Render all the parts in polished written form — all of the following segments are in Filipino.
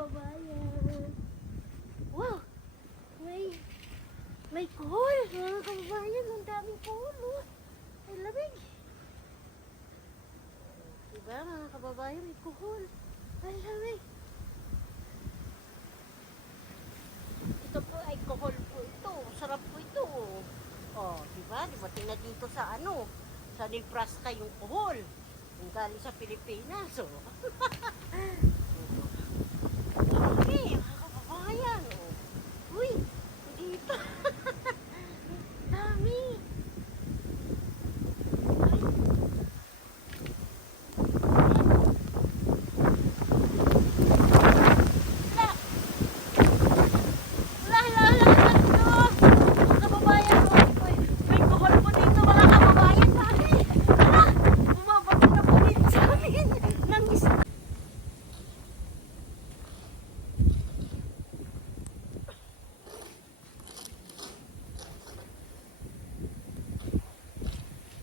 kababayan. Wow! May kuhol, mga kababayan. Ang daming kuhol, oh. Ay, lamig. Diba, mga kababayan, may kuhol. Ay, lamig. Ito po ay kuhol po ito. Sarap po ito, oh. Oh, diba? Diba, tingnan dito sa ano? Sa Nebraska yung kuhol. Yung galing sa Pilipinas, oh. Okay, mga kababayan, oh. Uy, dito. Dami.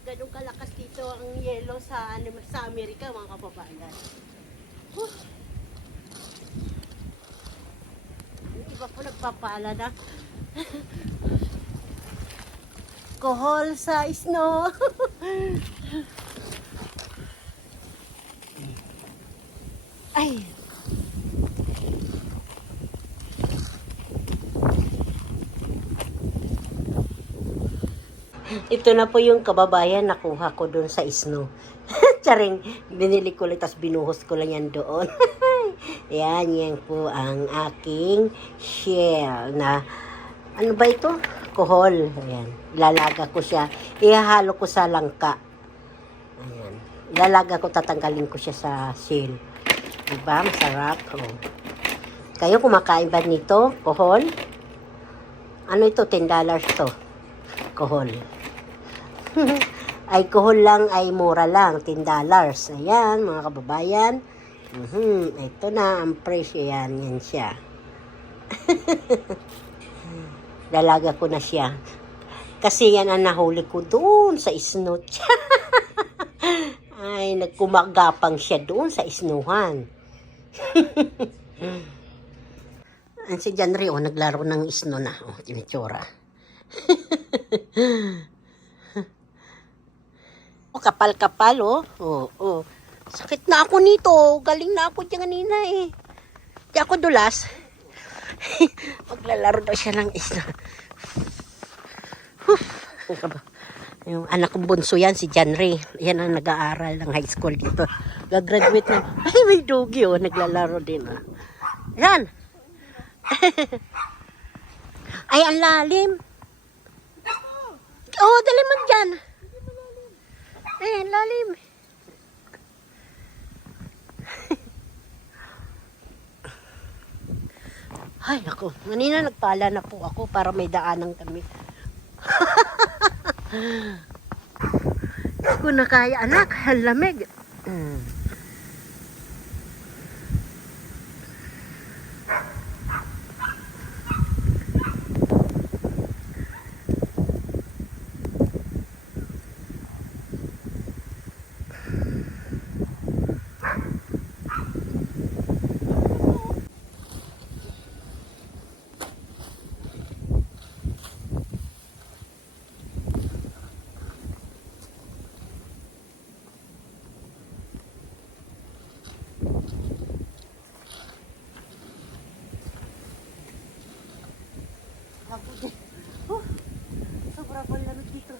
Ganun kalakas dito ang yelo sa Amerika, mga kababayan. Yung iba po nagpapala na. Kohol sa snow. Ay. Ito na po yung kababayan nakuha ko doon sa snow. Charing, binili ko lang, tapos binuhos ko lang yan doon. Yan po ang aking shell na, ano ba ito? Kohol. Ayan. Ilalaga ko siya. Ihahalo ko sa langka. Ayan. Ilalaga ko, tatanggalin ko siya sa shell. Diba? Masarap. Oh. Kayo kumakain ba nito? Kohol? Ano ito? $10 to. Kohol. Ay, kohol lang ay mura lang. $10. Ayan, mga kababayan. Ito na ang presyo. Yan siya. Dalaga ko na siya. Kasi yan ang nahuli ko doon sa snow. Ay, nagkumagapang siya doon sa snowhan. Ang si Janry, oh, naglaro ng snow na. Oh, tinitsura. Oh, kapal-kapal, oh. Oh. Sakit na ako nito. Galing na ako dyan kanina, eh. Di ako dulas. Maglalaro daw siya ng snow. Yung anak kong bunso yan, si Janry. Yan ang nag-aaral ng high school dito. Gagraduate na. Ay, may dugi, oh. Naglalaro din, oh. Yan. Ay, ang lalim. Oh, dali mo dyan. Ay, ang lalim. Ay, ako. Manina nagpala na po ako para may daanan kami. Hindi ko na kaya, anak. Ang lamig. Sobra pa lamig dito.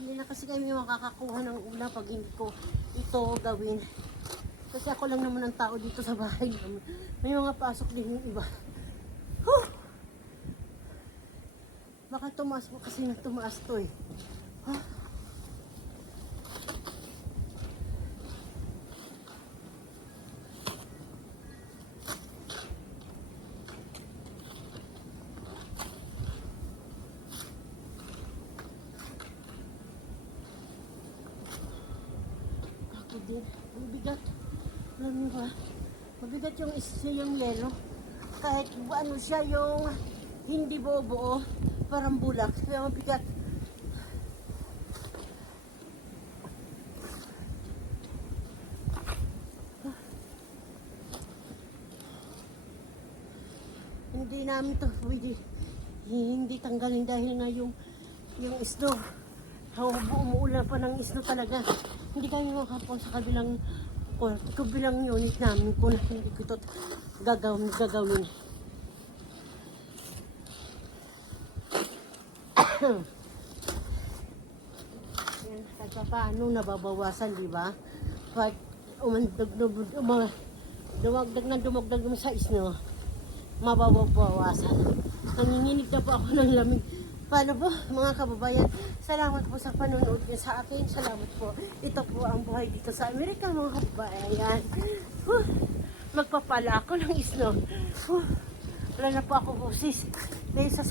Hindi na kasi kami makakakuha ng ulam pag hindi ko ito gawin. Kasi ako lang naman ang tao dito sa bahay namin. May mga pasok din yung iba. Huh! Baka tumaas mo kasi tumaas to, eh. Huh? din. Ang bigat. Alam niyo ba? Mabigat yung yelo. Kahit ano siya yung hindi buo-buo, parang bulak. Kaya mabigat. Hindi namin to pwede. Hindi tanggalin dahil nga yung snow. Umuulan pa ng snow talaga. Hindi kami makapon sa kabilang unit namin kung hindi ko ito gagawin. Yan, kahit paano nababawasan, di ba? Pag dumagdag mo sa snow, mababawasan. Nanginginig na po ako ng lamig. Paano po mga kababayan? Salamat po sa panonood niyo sa akin. Salamat po. Ito po ang buhay dito sa Amerika mga kababayan. Magpapala ako ng snow. Wala na po ako busis. Dahil sa